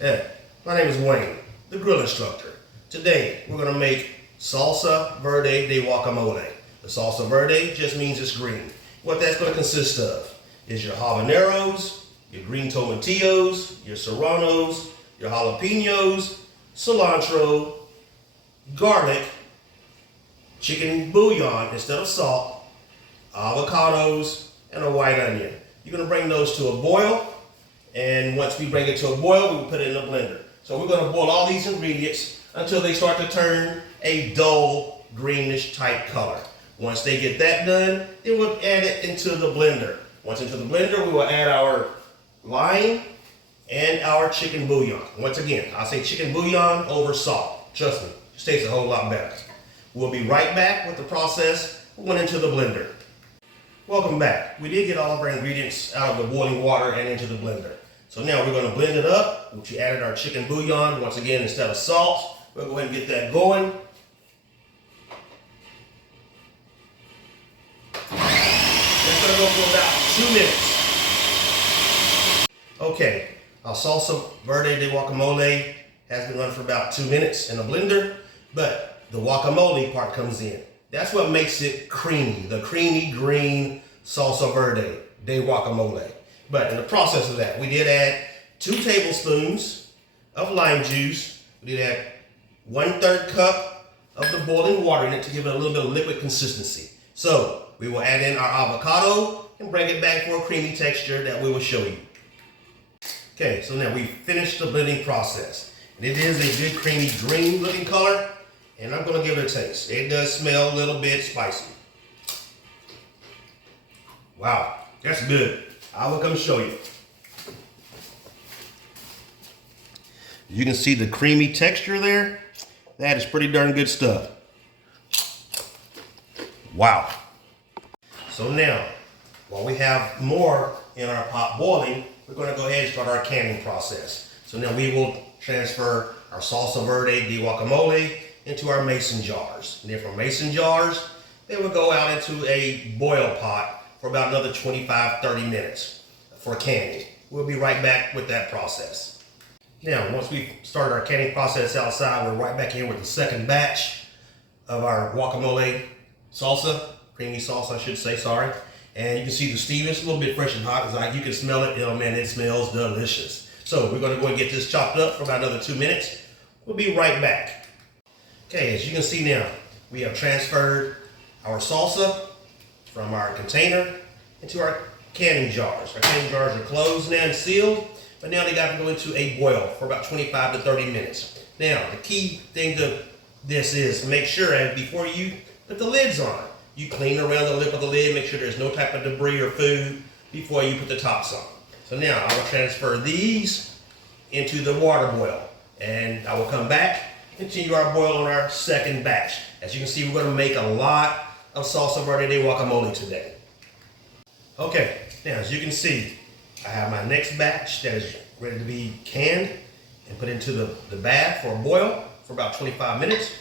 Hey, my name is Wayne, the grill instructor. Today, we're gonna make Salsa Verde de Guacamole. The Salsa Verde just means it's green. What that's gonna consist of is your habaneros, your green tomatillos, your serranos, your jalapenos, cilantro, garlic, chicken bouillon instead of salt, avocados, and a white onion. You're gonna bring those to a boil, and once we bring it to a boil, we will put it in a blender. So we're gonna boil all these ingredients until they start to turn a dull greenish type color. Once they get that done, then we'll add it into the blender. Once into the blender, we will add our lime and our chicken bouillon. Once again, I'll say chicken bouillon over salt. Trust me, it tastes a whole lot better. We'll be right back with the process. We went into the blender. Welcome back. We did get all of our ingredients out of the boiling water and into the blender. So now we're going to blend it up. We added our chicken bouillon. Once again, instead of salt, we'll go ahead and get that going. That's going to go for about 2 minutes. Okay, our salsa verde de guacamole has been running for about 2 minutes in a blender, but the guacamole part comes in. That's what makes it creamy, the creamy green salsa verde de guacamole. But in the process of that, we did add 2 tablespoons of lime juice. We did add 1/3 cup of the boiling water in it to give it a little bit of liquid consistency. So we will add in our avocado and bring it back for a creamy texture that we will show you. Okay, so now we've finished the blending process. And it is a good creamy green looking color. And I'm gonna give it a taste. It does smell a little bit spicy. Wow, that's good. I will come show you. You can see the creamy texture there. That is pretty darn good stuff. Wow. So now, while we have more in our pot boiling, we're gonna go ahead and start our canning process. So now we will transfer our salsa verde de guacamole into our mason jars. And then from mason jars, they will go out into a boil pot for about another 25-30 minutes for canning. We'll be right back with that process. Now, once we started our canning process outside, we're right back here with the second batch of our guacamole salsa, creamy salsa, I should say, sorry. And you can see the steam is a little bit fresh and hot. It's like you can smell it. Oh man, it smells delicious. So we're gonna go and get this chopped up for about another 2 minutes. We'll be right back. Okay, as you can see now, we have transferred our salsa from our container into our canning jars. Our canning jars are closed now and sealed, but now they got to go into a boil for about 25 to 30 minutes. Now, the key thing to this is make sure that before you put the lids on, you clean around the lip of the lid, make sure there's no type of debris or food before you put the tops on. So now I will transfer these into the water boil, and I will come back, continue our boil on our second batch. As you can see, we're going to make a lot of salsa verde de guacamole today. Okay, now as you can see, I have my next batch that is ready to be canned and put into the bath for a boil for about 25 minutes.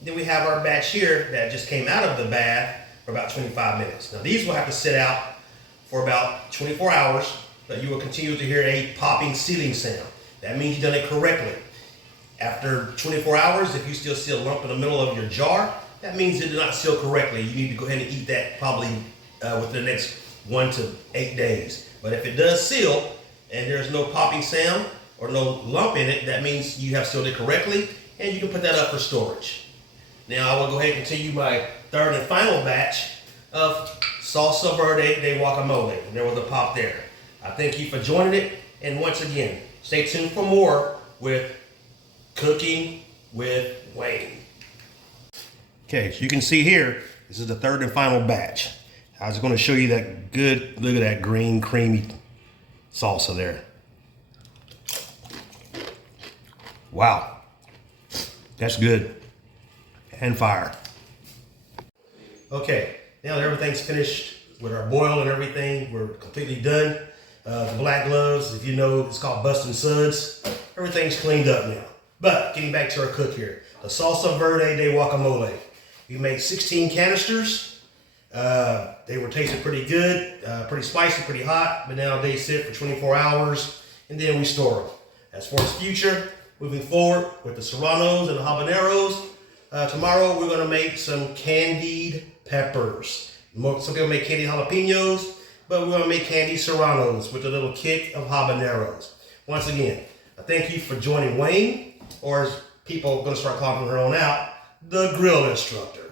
Then we have our batch here that just came out of the bath for about 25 minutes. Now these will have to sit out for about 24 hours, but you will continue to hear a popping sealing sound. That means you've done it correctly. After 24 hours, if you still see a lump in the middle of your jar, that means it did not seal correctly. You need to go ahead and eat that probably within the next 1 to 8 days. But if it does seal and there's no popping sound or no lump in it, that means you have sealed it correctly and you can put that up for storage. Now I will go ahead and continue my third and final batch of salsa verde de guacamole. And there was a pop there. I thank you for joining it. And once again, stay tuned for more with Cooking with Wayne. Okay, so you can see here, this is the third and final batch. I was going to show you that good, look at that green, creamy salsa there. Wow, that's good. And fire. Okay, now that everything's finished with our boil and everything, we're completely done. The black gloves, if you know, it's called busting suds. Everything's cleaned up now. But getting back to our cook here, the salsa verde de guacamole. We made 16 canisters. They were tasting pretty good, pretty spicy, pretty hot, but now they sit for 24 hours and then we store them. As for its future, moving forward with the serranos and the habaneros, tomorrow we're gonna make some candied peppers. Some people make candied jalapenos, but we're gonna make candied serranos with a little kick of habaneros. Once again, I thank you for joining Wayne, or as people are gonna start calling her on out, the Grill Instructor.